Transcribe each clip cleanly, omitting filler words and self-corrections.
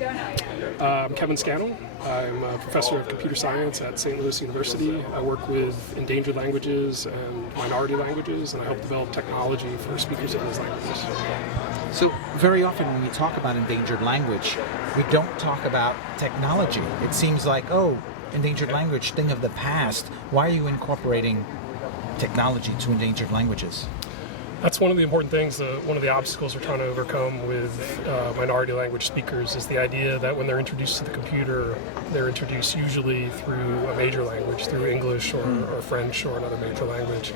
I'm Kevin Scannell. I'm a professor of computer science at St. Louis University. I work with endangered languages and minority languages, and I help develop technology for speakers of those languages. So very often when we talk about endangered language, we don't talk about technology. It seems like, oh, endangered language, thing of the past. Why are you incorporating technology to endangered languages? That's one of the important things, one of the obstacles we're trying to overcome with minority language speakers is the idea that when they're introduced to the computer, they're introduced usually through a major language, through English or French or another major language.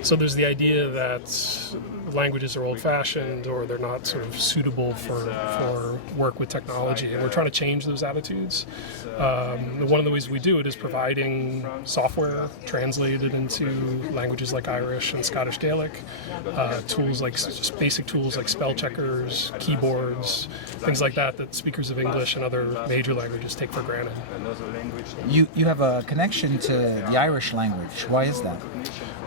So there's the idea that languages are old-fashioned or they're not sort of suitable for work with technology, and we're trying to change those attitudes. One of the ways we do it is providing software translated into languages like Irish and Scottish Gaelic, tools like just basic tools like spell checkers, keyboards, things like that speakers of English and other major languages take for granted. You have a connection to the Irish language. Why is that?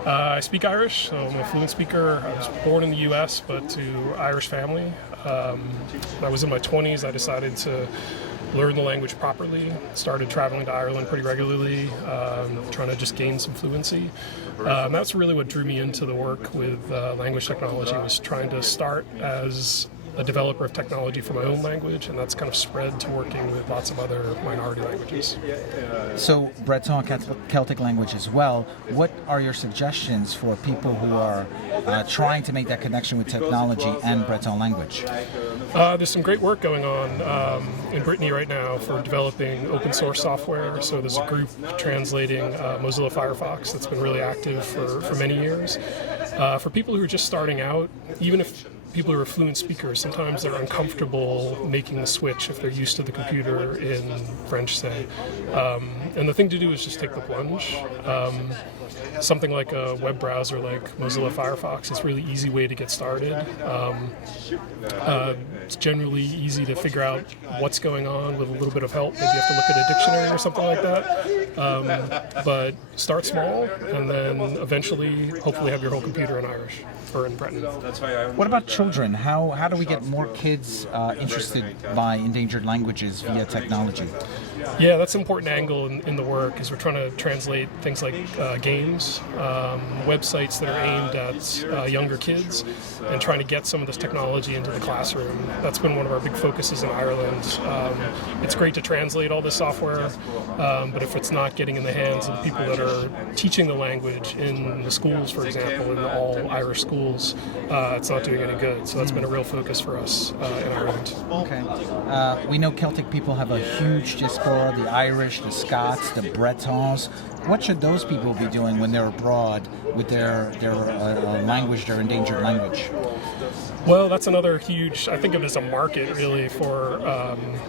I speak Irish, so I'm a fluent speaker. I was born in the U.S., but to Irish family. When I was in my 20s, I decided to learn the language properly. Started traveling to Ireland pretty regularly, trying to just gain some fluency. That's really what drew me into the work with language technology, was trying to start as a developer of technology for my own language, and that's kind of spread to working with lots of other minority languages. So, Breton, Celtic language as well. What are your suggestions for people who are trying to make that connection with technology and Breton language? There's some great work going on in Brittany right now for developing open source software. So there's a group translating Mozilla Firefox that's been really active for many years. For people who are just starting out, even if people who are fluent speakers, sometimes they're uncomfortable making the switch if they're used to the computer in French, say. And the thing to do is just take the plunge. Something like a web browser like Mozilla Firefox is a really easy way to get started. It's generally easy to figure out what's going on with a little bit of help. Maybe you have to look at a dictionary or something like that. But start small, and then eventually, hopefully, have your whole computer in Irish or in Breton. What about children? How do we get more kids interested by endangered languages via technology? Yeah, that's an important angle in the work, is we're trying to translate things like games, websites that are aimed at younger kids, and trying to get some of this technology into the classroom. That's been one of our big focuses in Ireland. It's great to translate all this software, but if it's not getting in the hands of the people that are teaching the language in the schools, for example, in all Irish schools, it's not doing any good. So that's been a real focus for us in Ireland. Okay. We know Celtic people have a huge diaspora, the Irish, the Scots, the Bretons. What should those people be doing when they're abroad with their language, their endangered language? Well, that's another huge, I think of it as a market really for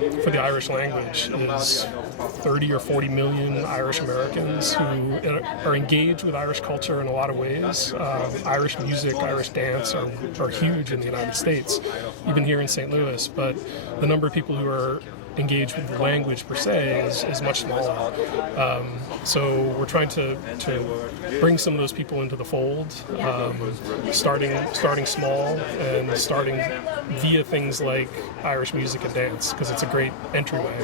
the Irish language. Is 30 or 40 million Irish Americans who are engaged with Irish culture in a lot of ways. Irish music, Irish dance are huge in the United States, even here in St. Louis, but the number of people who are engaged with the language per se is much smaller. So we're trying to bring some of those people into the fold, starting small and starting via things like Irish music and dance, because it's a great entryway,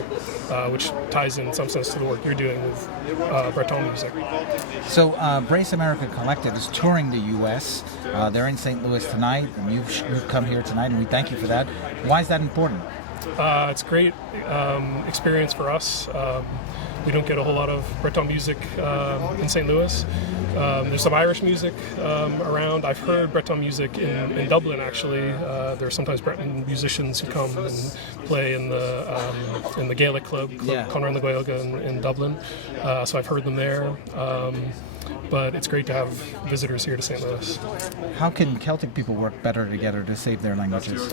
which ties in some sense to the work you're doing with Breton music. So Breizh Amerika Collective is touring the U.S. They're in St. Louis tonight, and you've come here tonight, and we thank you for that. Why is that important? It's a great experience for us. We don't get a whole lot of Breton music in St. Louis. There's some Irish music around. I've heard Breton music in Dublin, actually. There are sometimes Breton musicians who come and play in the Gaelic club Conran na Gaeilge in Dublin. So I've heard them there. But it's great to have visitors here to St. Louis. How can Celtic people work better together to save their languages?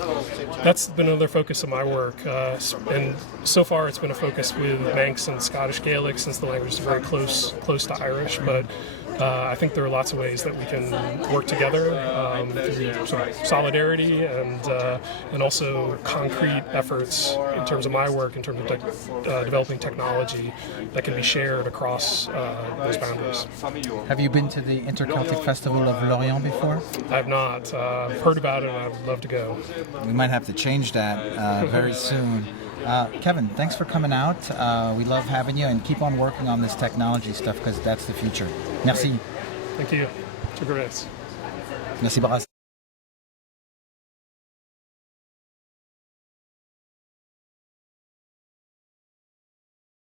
That's been another focus of my work, and so far it's been a focus with Manx and Scottish Gaelic, since the language is very close to Irish, but I think there are lots of ways that we can work together through sort of solidarity and also concrete efforts in terms of my work, in terms of developing technology that can be shared across those boundaries. Have you been to the Inter-Celtic Festival of Lorient before? I have not. Heard about it, and I'd love to go. We might have to change that very soon. Kevin, thanks for coming out. We love having you, and keep on working on this technology stuff because that's the future. Merci. Thank you. To Breizh. Merci, Breizh.